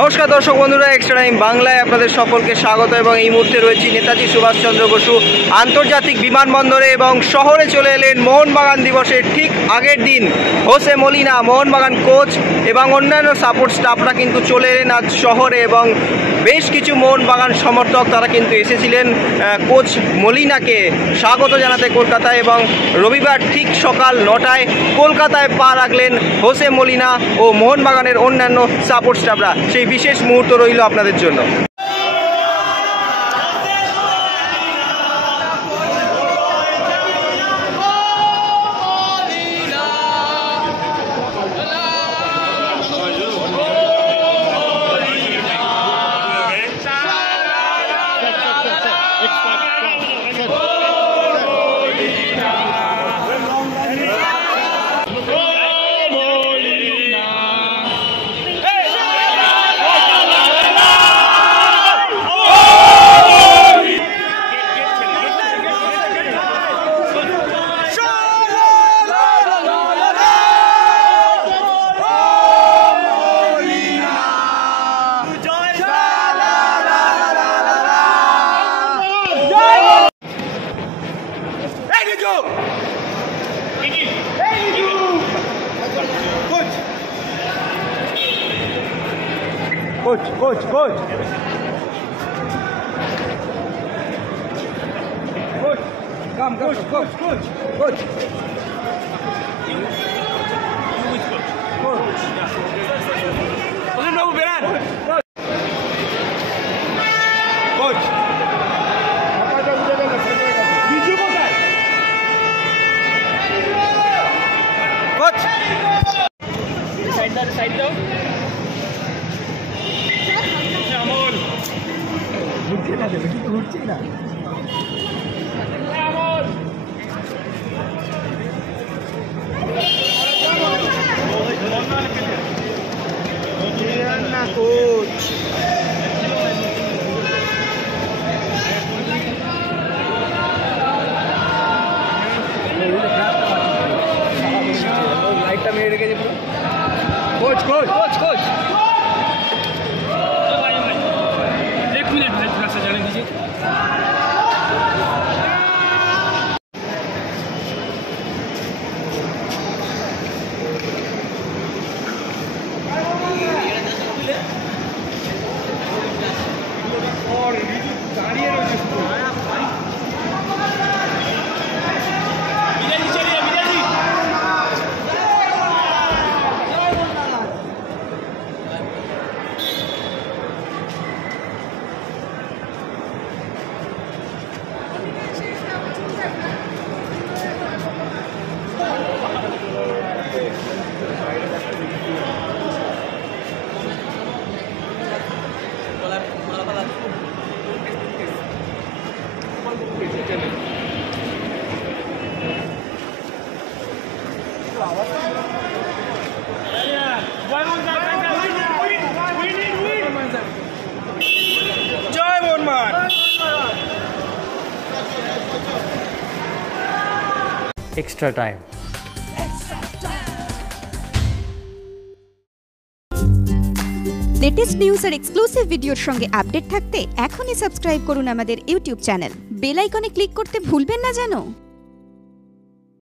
নমস্কার দর্শক বন্ধুরা, এক্সট্রা টাইম বাংলায় আপনাদের সকলকে স্বাগত। এবং এই মুহূর্তে রয়েছি নেতাজি সুভাষচন্দ্র বসু আন্তর্জাতিক বিমানবন্দরে এবং শহরে চলে এলেন মোহনবাগান দিবসের ঠিক আগের দিন হোসে মলিনা, মোহনবাগান কোচ এবং অন্যান্য সাপোর্ট স্টাফরা কিন্তু চলে এলেন আজ শহরে। এবং বেশ কিছু মোহনবাগান সমর্থক তারা কিন্তু এসেছিলেন কোচ মলিনাকে স্বাগত জানাতে কলকাতায়। এবং রবিবার ঠিক সকাল 9টায় কলকাতায় পা রাখলেন হোসে মলিনা ও মোহনবাগানের অন্যান্য সাপোর্ট স্টাফরা। সেই বিশেষ মুহূর্ত রইল আপনাদের জন্য। Coach. Coach, come, coach. Coach. Side down. ঘুরছে না কোচ। লাইটটা মেরে রেখেছে পুরো। Coach coach coach coach Extra time. Latest news আর এক্সক্লুসিভ ভিডিওর সঙ্গে আপডেট থাকতে এখনই সাবস্ক্রাইব করুন আমাদের ইউটিউব চ্যানেল। বেল আইকনে ক্লিক করতে ভুলবেন না যেন।